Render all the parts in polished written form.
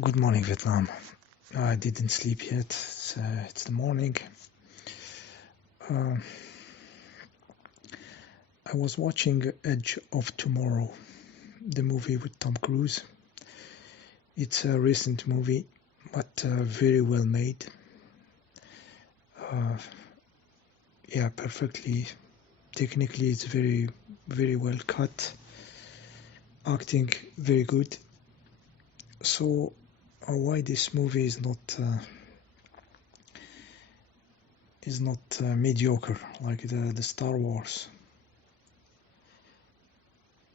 Good morning, Vietnam. I didn't sleep yet. It's the morning. Uh, I was watching Edge of Tomorrow, the movie with Tom Cruise. It's a recent movie, but very well made. Uh, yeah, perfectly. Technically, it's very, very well cut. Acting very good. So, why this movie is not mediocre like the Star Wars,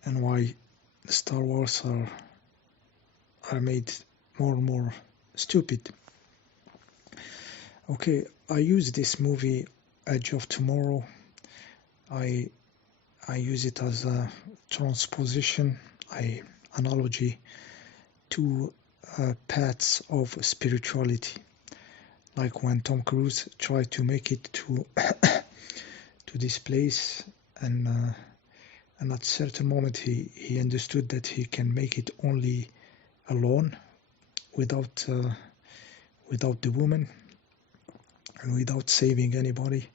and why the Star Wars are made more and more stupid. Okay, I use this movie Edge of Tomorrow. I use it as a transposition, analogy to paths of spirituality. Like when Tom Cruise tried to make it to to this place, and at a certain moment he understood that he can make it only alone, without the woman, and without saving anybody.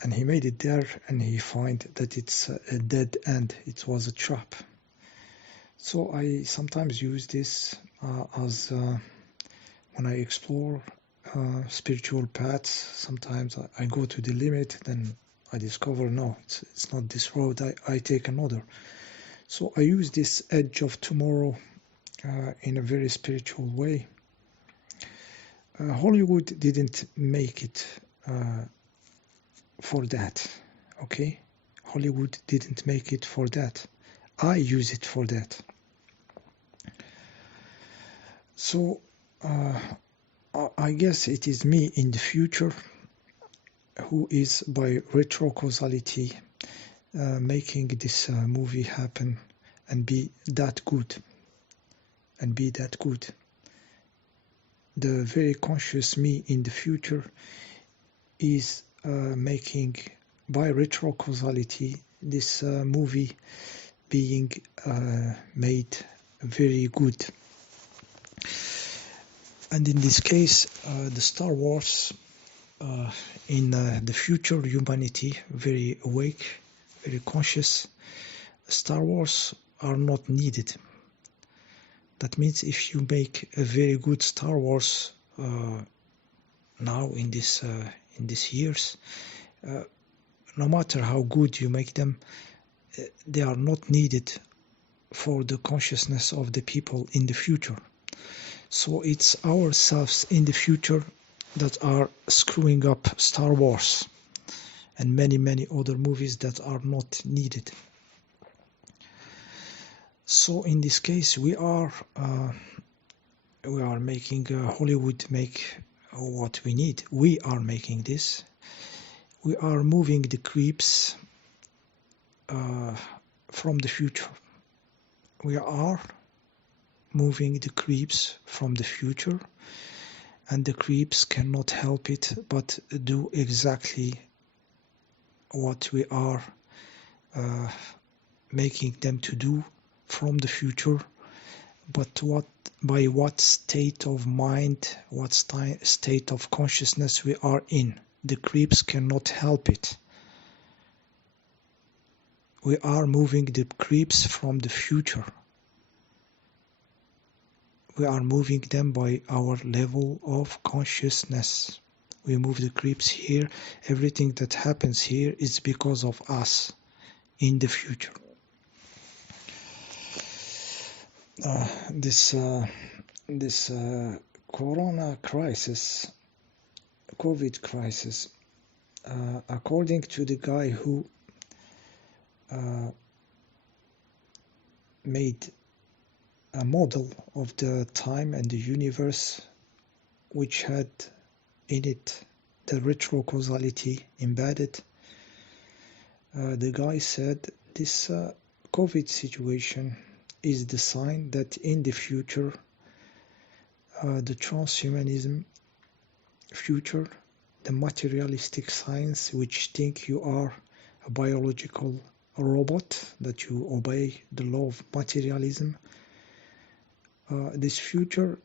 And he made it there, and he find that it's a dead end. It was a trap. So I sometimes use this as when I explore spiritual paths. Sometimes I go to the limit, then I discover no, it's not this road. I take another. So I use this Edge of Tomorrow in a very spiritual way. Hollywood didn't make it for that. Okay, Hollywood didn't make it for that. I use it for that. So I guess it is me in the future who is, by retrocausality, making this movie happen and be that good. The very conscious me in the future is making, by retrocausality, this movie being made very good. And in this case, the Star Wars, in the future humanity, very awake, very conscious, Star Wars are not needed. That means if you make a very good Star Wars now in this years, no matter how good you make them, they are not needed for the consciousness of the people in the future. So it's ourselves in the future that are screwing up Star Wars and many, many other movies that are not needed. So in this case, we are making Hollywood make what we need. We are making this. We are moving the creeps from the future. We are moving the creeps from the future, and the creeps cannot help it but do exactly what we are making them to do from the future. But by what state of mind, what state of consciousness we are in, the creeps cannot help it. We are moving the creeps from the future. We are moving them by our level of consciousness. We move the creeps here. Everything that happens here is because of us in the future. This corona crisis, COVID crisis, according to the guy who made a model of the time and the universe, which had in it the retrocausality embedded, the guy said this COVID situation is the sign that in the future, the transhumanism future, the materialistic science, which think you are a biological robot, that you obey the law of materialism, This future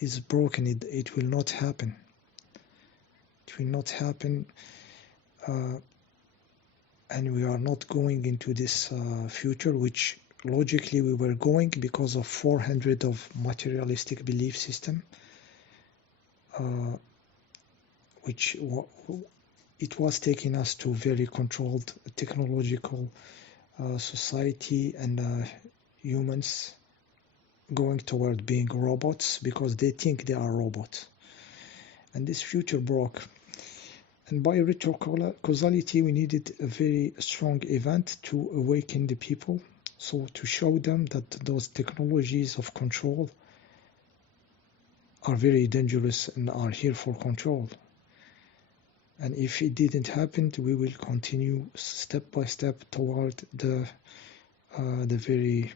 is broken. It will not happen. It will not happen, and we are not going into this future, which logically we were going because of 400 of materialistic belief system, which it was taking us to very controlled technological society, and humans going toward being robots because they think they are robots. And this future broke. And by retrocausality, we needed a very strong event to awaken the people, so to show them that those technologies of control are very dangerous and are here for control. And if it didn't happen, we will continue step by step toward the very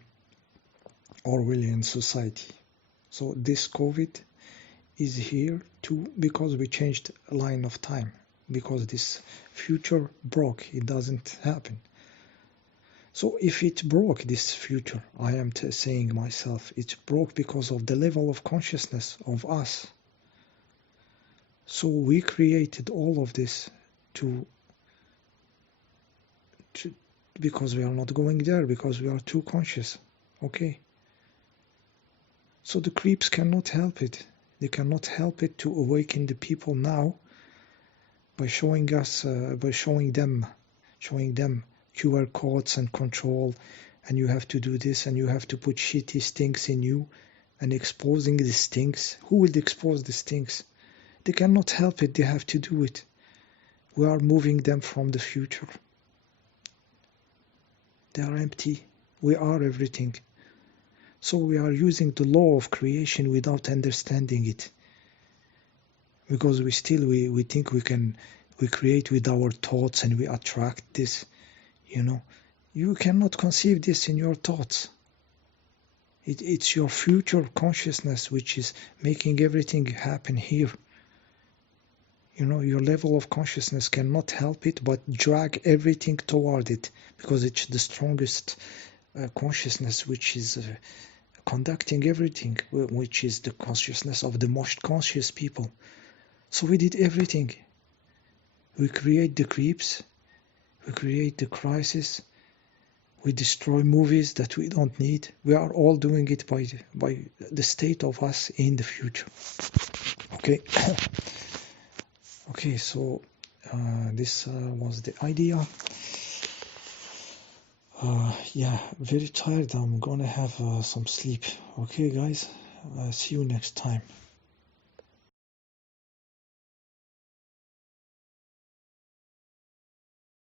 Orwellian society. So this COVID is here too because we changed a line of time, because this future broke. It doesn't happen. So if it broke, this future, I am saying myself, it broke because of the level of consciousness of us. So we created all of this because we are not going there, because we are too conscious. Okay. So the creeps cannot help it. They cannot help it to awaken the people now by showing them QR codes and control, and you have to do this, and you have to put shitty stinks in you, and exposing the stinks. Who will expose the stinks? They cannot help it. They have to do it. We are moving them from the future. They are empty. We are everything. So we are using the law of creation without understanding it, because we think we create with our thoughts and we attract this. You cannot conceive this in your thoughts. It's your future consciousness which is making everything happen here. Your level of consciousness cannot help it but drag everything toward it, because it's the strongest consciousness which is conducting everything, which is the consciousness of the most conscious people. So we did everything. We create the creeps, we create the crisis, we destroy movies that we don't need. We are all doing it by the state of us in the future. Okay. Okay, so this was the idea. Yeah, very tired. I'm gonna have some sleep. Okay, guys, see you next time.